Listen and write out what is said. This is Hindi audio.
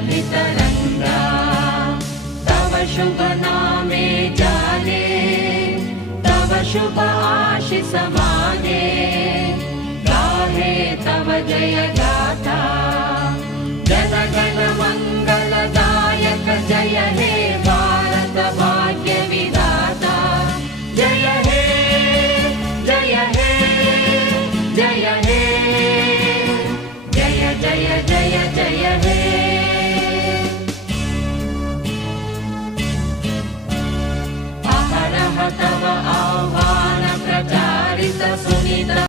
तरंगा तव शुभ नामे जाने तव शुभ आशीष माने गाहे तव जय